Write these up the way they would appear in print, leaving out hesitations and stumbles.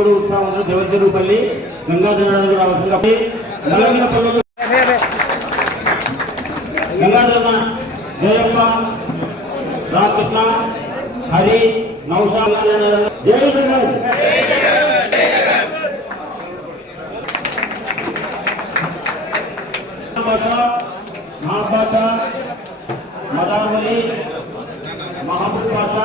యువకుడు ఉత్సాహం దేవచెరుపల్లి గంగాధర అవసరం గంగాధర జయప్ప రామకృష్ణ హరి నౌషా జై జగన్ महाबाषा मदावली महाबूब बाषा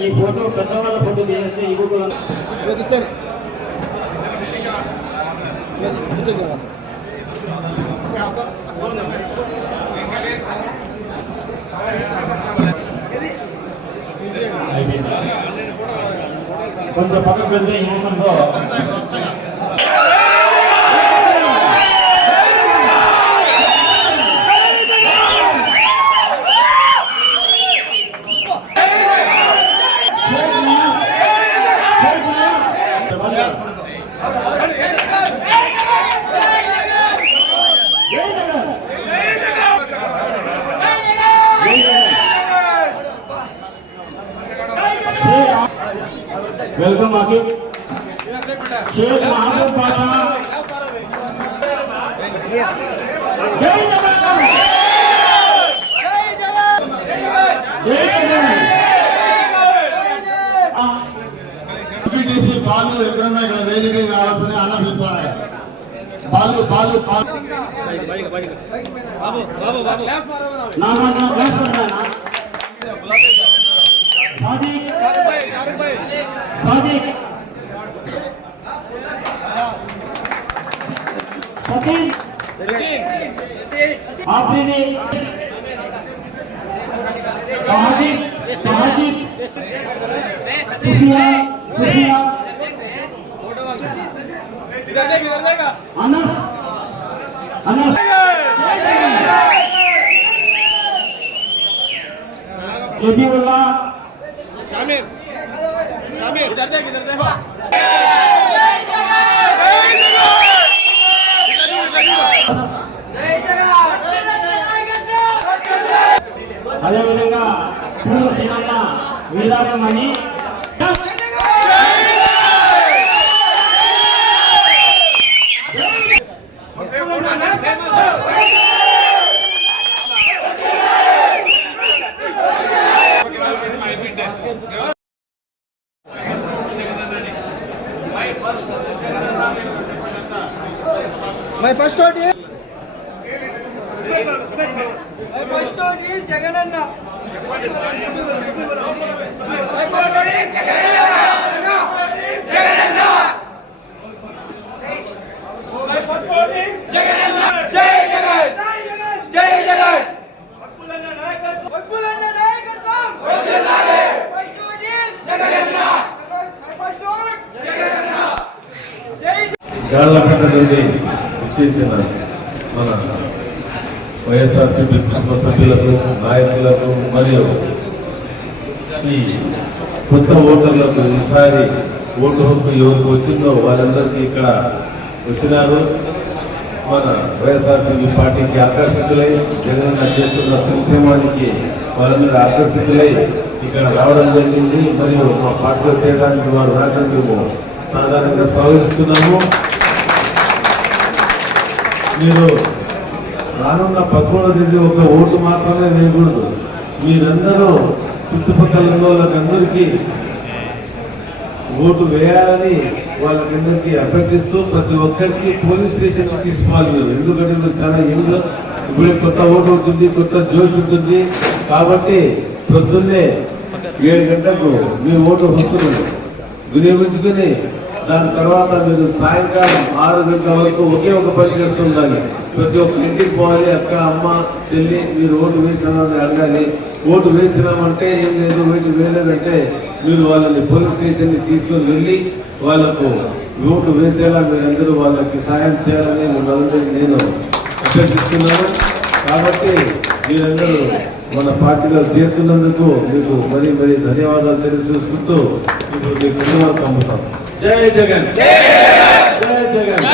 ఈ ఫోటో పెద్దవాళ్ళ ఫోటో తీస్తే కొంచెం పక్కకు వెళ్తే ఈ మూమెంట్లో वेलकम आगे शेख महबूब बाषा जय जवान जय जवान जय जवान पीटीसी बालू ఎక్కడన్నా ఇక్కడ వేదిక రావాల్సిన అన్న పిలుస్తారు బాలు బాలు బాలు బాబు బాబు బాబు నా నా నా క్లాస్ करना सादिक सादिक सचिन आफरीनी सादिक सादिक सुफिया सुफिया किधर देगा अनस अनस यदीउल्लाह शामिर शामिर इधर दे అదే విధంగా పూర్వ సీనమ్మ వీరాగమని My first thought is Jagananna. My first thought is Jagananna. Jagananna. My first thought is Jagananna. Jai Jagan. Jai Jagan. Vakkulanna nayakatvam. Vakkulanna nayakatvam. Vakkulare. First thought is Jagananna. My first thought Jagananna. Jai. గాళ్ళపేట చేసిన మన వైఎస్ఆర్సీపీ కుటుంబ సభ్యులకు నాయకులకు మరియు ఈ కొత్త ఓటర్లకు ఈసారి ఓటు హక్కు ఎవరికి వచ్చిందో వాళ్ళందరికీ ఇక్కడ వచ్చినారు. మన వైఎస్ఆర్సీపీ పార్టీకి ఆకర్షితులై జగన్ చేస్తున్న సంక్షేమానికి వాళ్ళందరూ ఆకర్షితులై ఇక్కడ రావడం జరిగింది. మరియు మా పార్టీలో చేయడానికి వారు రావడం మేము సాధారణంగా స్వాగతిస్తున్నాము. మీరు రానున్న 11వ తేదీ ఒక ఓటు మాత్రమే వేయకూడదు. మీరందరూ చుట్టుపక్కల వాళ్ళకందరికీ ఓటు వేయాలని వాళ్ళకందరికీ అభ్యర్థిస్తూ ప్రతి ఒక్కరికి పోలీస్ స్టేషన్కి తీసుకోవాలి మీరు. ఎందుకంటే మీరు చాలా యంగ్, ఇప్పుడే కొత్త ఓటు అవుతుంది, కొత్త జోష్ ఉంటుంది. కాబట్టి పొద్దున్నే 7 గంటలకు మీ ఓటు వస్తున్నారు వినియోగించుకుని దాని తర్వాత మీరు సాయంకాలం 6 గంటల వరకు ఒకే ఒక పని చేస్తుండాలి. ప్రతి ఒక్క ఇంటికి పోవాలి. అక్క, అమ్మ, చెల్లి మీరు ఓటు వేసినామని అడగాలి. ఓటు వేసినామంటే ఏం లేదు, ఓటు వేయలేదంటే మీరు వాళ్ళని పోలీస్ స్టేషన్కి తీసుకొని వెళ్ళి వాళ్ళకు ఓటు వేసేలా మీరందరూ వాళ్ళకి సాయం చేయాలని మిమ్మల్ని నేను అభ్యర్థిస్తున్నాను. కాబట్టి మీరందరూ మన పార్టీలో చేస్తున్నందుకు మీకు మరీ ధన్యవాదాలు తెలియజేసుకుంటూ ఇప్పుడు మీకు ధన్యవాదాలు పంపుతాం. జై జగన్ జై జగన్